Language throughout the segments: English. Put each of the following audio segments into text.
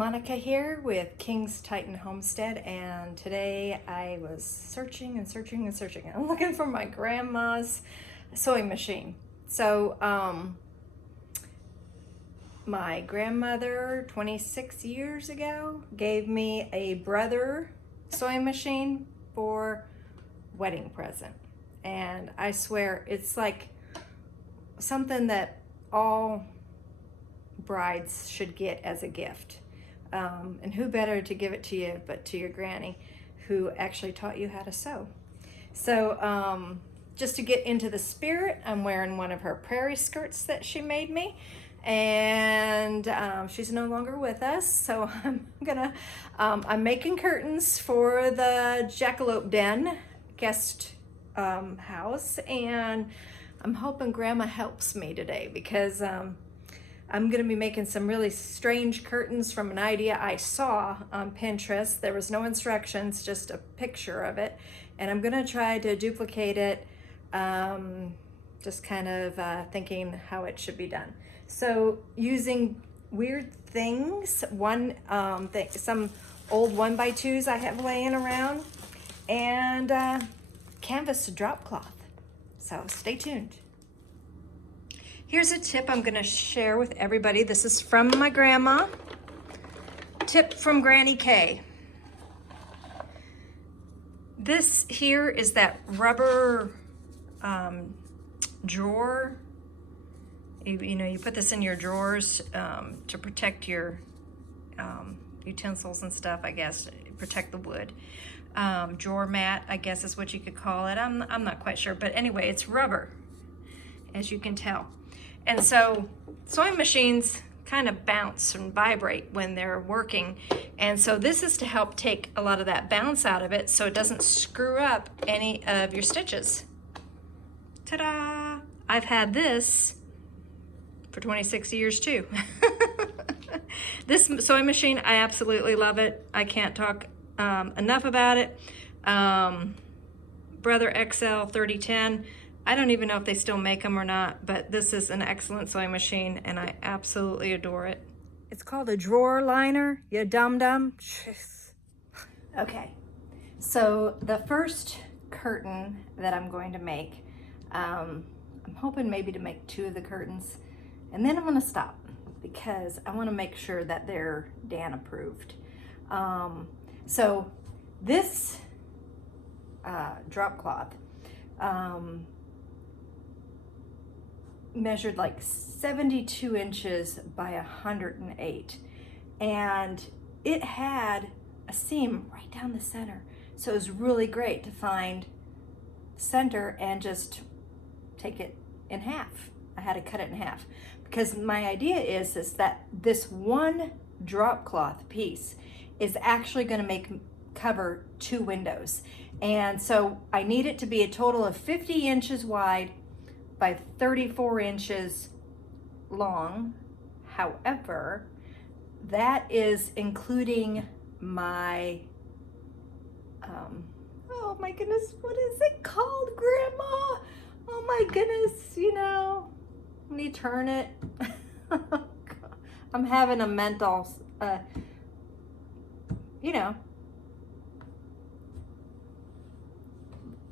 Monica here with King's Titan Homestead, and today I was searching and searching and searching. I'm looking for my grandma's sewing machine. So my grandmother 26 years ago gave me a brother sewing machine for wedding present, and I swear it's like something that all brides should get as a gift. And who better to give it to you but to your granny, who actually taught you how to sew. So just to get into the spirit, I'm wearing one of her prairie skirts that she made me, and she's no longer with us, so I'm making curtains for the Jackalope Den guest house, and I'm hoping Grandma helps me today because I'm gonna be making some really strange curtains from an idea I saw on Pinterest. There was no instructions, just a picture of it. And I'm gonna try to duplicate it, just kind of thinking how it should be done. So using weird things, some old 1x2s I have laying around, and canvas drop cloth. So stay tuned. Here's a tip I'm gonna share with everybody. This is from my grandma. Tip from Granny K. This here is that rubber drawer. You know, you put this in your drawers to protect your utensils and stuff, I guess, protect the wood. Drawer mat, I guess is what you could call it. I'm not quite sure, but anyway, it's rubber, as you can tell. And so sewing machines kind of bounce and vibrate when they're working. And so this is to help take a lot of that bounce out of it so it doesn't screw up any of your stitches. Ta-da! I've had this for 26 years too. This sewing machine, I absolutely love it. I can't talk enough about it. Brother XL 3010. I don't even know if they still make them or not, but this is an excellent sewing machine and I absolutely adore it. It's called a drawer liner, you dum-dum. Okay, so the first curtain that I'm going to make, I'm hoping maybe to make 2 of the curtains, and then I'm gonna stop because I wanna make sure that they're Dan approved. So this drop cloth, measured like 72 inches by 108, and it had a seam right down the center, so it was really great to find center and just take it in half. I had to cut it in half because my idea is that this one drop cloth piece is actually going to cover 2 windows, and so I need it to be a total of 50 inches wide by 34 inches long. However, that is including my, oh my goodness, what is it called, Grandma? Oh my goodness, you know, let me turn it. I'm having a mental, you know.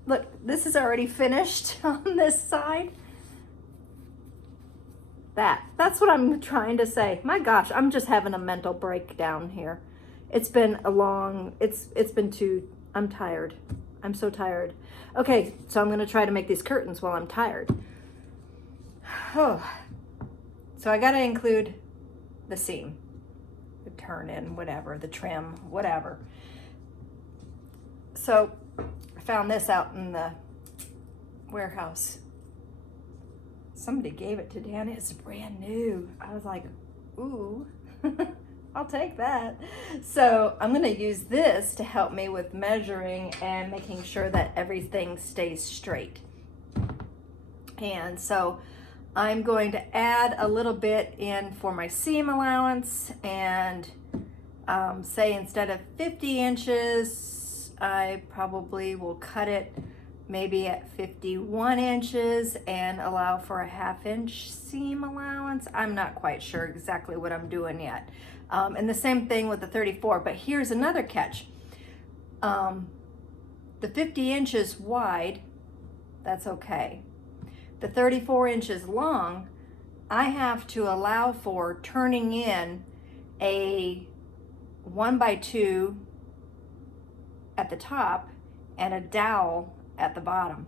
Look, this is already finished on this side. That's what I'm trying to say. My gosh, I'm just having a mental breakdown here. It's been a long, it's been I'm tired. I'm so tired. Okay, so I'm gonna try to make these curtains while I'm tired. Oh, so I gotta include the seam, the turn in, whatever, the trim, whatever. So I found this out in the warehouse. Somebody gave it to Danny. It's brand new. I was like, ooh, I'll take that. So I'm gonna use this to help me with measuring and making sure that everything stays straight. And so I'm going to add a little bit in for my seam allowance, and say instead of 50 inches, I probably will cut it maybe at 51 inches and allow for a 1/2 inch seam allowance. I'm not quite sure exactly what I'm doing yet, And the same thing with the 34, but here's another catch. The 50 inches wide, that's okay. The 34 inches long, I have to allow for turning in a 1x2 at the top and a dowel at the bottom.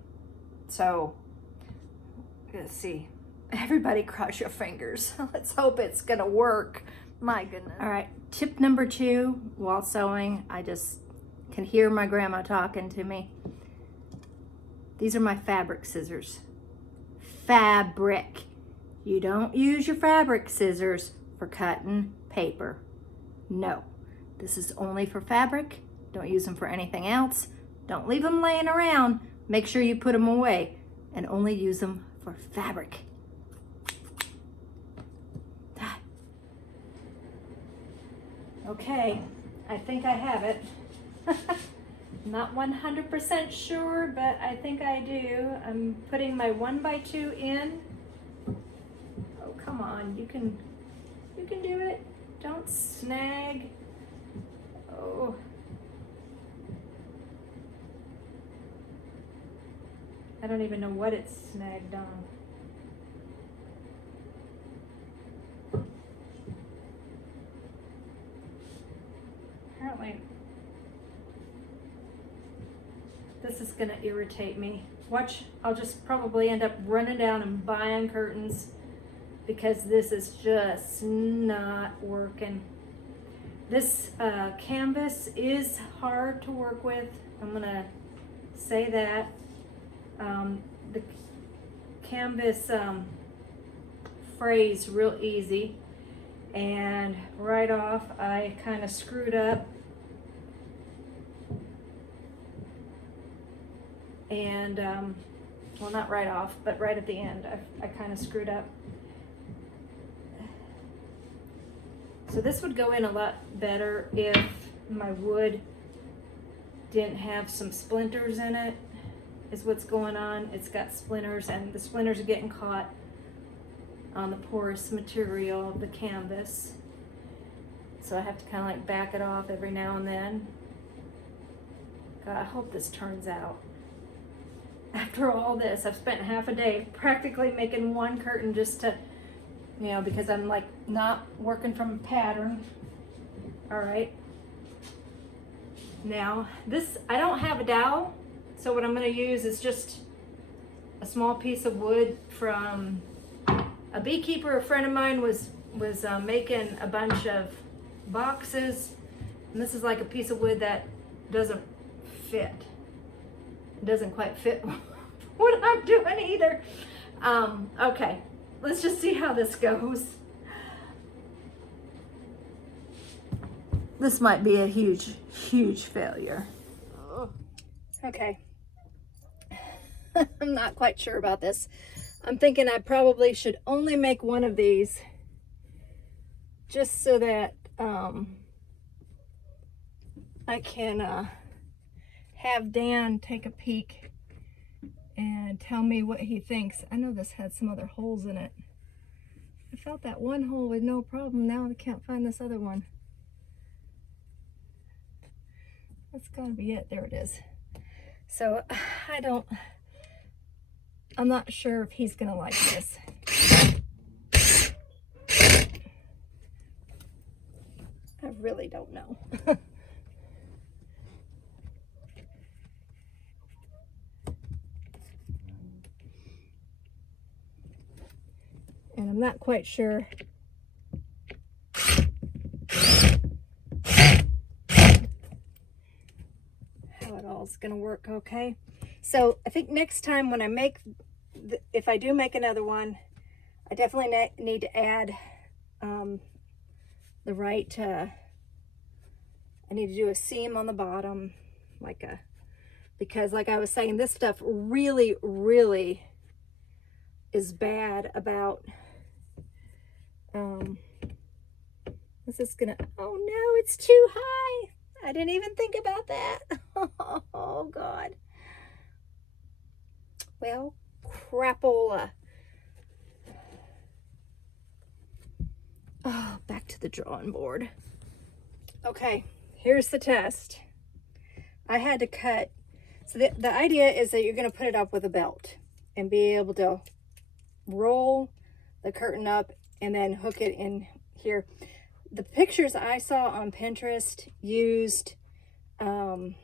So, let's see. Everybody cross your fingers. Let's hope it's gonna work. My goodness. All right, tip number 2, while sewing, I just can hear my grandma talking to me. These are my fabric scissors. Fabric. You don't use your fabric scissors for cutting paper. No, this is only for fabric. Don't use them for anything else. Don't leave them laying around. Make sure you put them away and only use them for fabric. Okay, I think I have it. Not 100% sure, but I think I do. I'm putting my 1x2 in. Oh, come on, you can do it. Don't snag. Oh. I don't even know what it's snagged on. Apparently, this is gonna irritate me. Watch, I'll just probably end up running down and buying curtains because this is just not working. This canvas is hard to work with. I'm gonna say that. The canvas frays real easy, and right off I kind of screwed up, and well, not right off, but right at the end I kind of screwed up. So this would go in a lot better if my wood didn't have some splinters in it, is what's going on. It's got splinters, and the splinters are getting caught on the porous material of the canvas. So I have to kind of like back it off every now and then. God, I hope this turns out. After all this, I've spent half a day practically making one curtain just to, you know, because I'm like not working from a pattern. All right. Now this, I don't have a dowel, so what I'm going to use is just a small piece of wood from a beekeeper. A friend of mine was making a bunch of boxes, and this is like a piece of wood that doesn't fit. It doesn't quite fit what I'm doing either. Okay, let's just see how this goes. This might be a huge, huge failure. Okay. I'm not quite sure about this. I'm thinking I probably should only make one of these just so that I can have Dan take a peek and tell me what he thinks. I know this had some other holes in it. I felt that one hole with no problem. Now I can't find this other one. That's gotta be it. There it is. So I'm not sure if he's gonna like this. I really don't know. And I'm not quite sure how it all is gonna work. Okay, so I think next time when I make, if I do make another one, I definitely need to add the right, I need to do a seam on the bottom, because like I was saying, this stuff really, really is bad about, this is gonna, oh no, it's too high. I didn't even think about that. Oh God. Well, crapola. Oh, back to the drawing board. Okay, here's the test. I had to cut. So the idea is that you're going to put it up with a belt and be able to roll the curtain up and then hook it in here. The pictures I saw on Pinterest used, they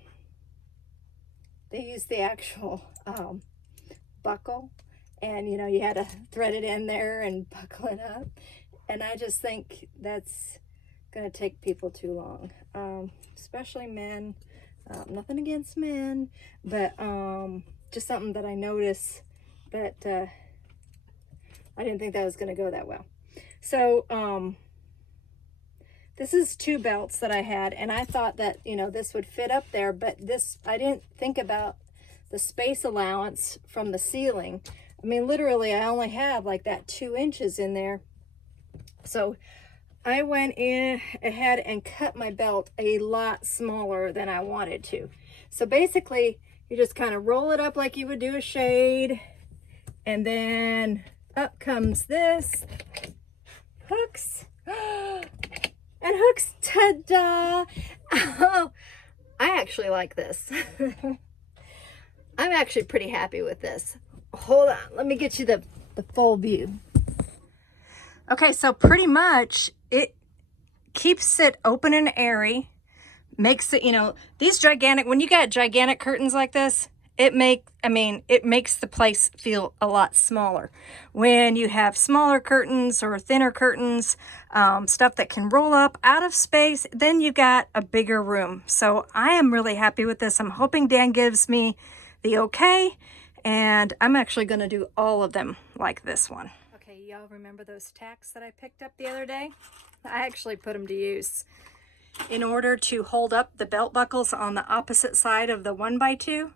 used the actual buckle, and you know, you had to thread it in there and buckle it up. And I just think that's gonna take people too long, especially men. Nothing against men, but just something that I noticed that I didn't think that was gonna go that well. So this is 2 belts that I had, and I thought that, you know, this would fit up there, but this, I didn't think about the space allowance from the ceiling. I mean, literally, I only have like that 2 inches in there. So I went in ahead and cut my belt a lot smaller than I wanted to. So basically, you just kind of roll it up like you would do a shade, and then up comes this, hooks, and hooks, ta-da! Oh, I actually like this. I'm actually pretty happy with this. Hold on, let me get you the full view. Okay, so pretty much it keeps it open and airy, makes it, you know, these gigantic, when you got gigantic curtains like this, it makes the place feel a lot smaller. When you have smaller curtains or thinner curtains, stuff that can roll up out of space, then you got a bigger room. So I am really happy with this. I'm hoping Dan gives me the okay, and I'm actually going to do all of them like this one. Okay, y'all remember those tacks that I picked up the other day? I actually put them to use. In order to hold up the belt buckles on the opposite side of the 1x2,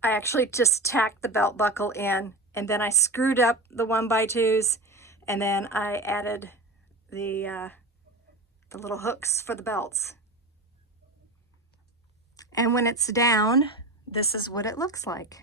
I actually just tacked the belt buckle in, and then I screwed up the 1x2s, and then I added the little hooks for the belts. And when it's down, this is what it looks like.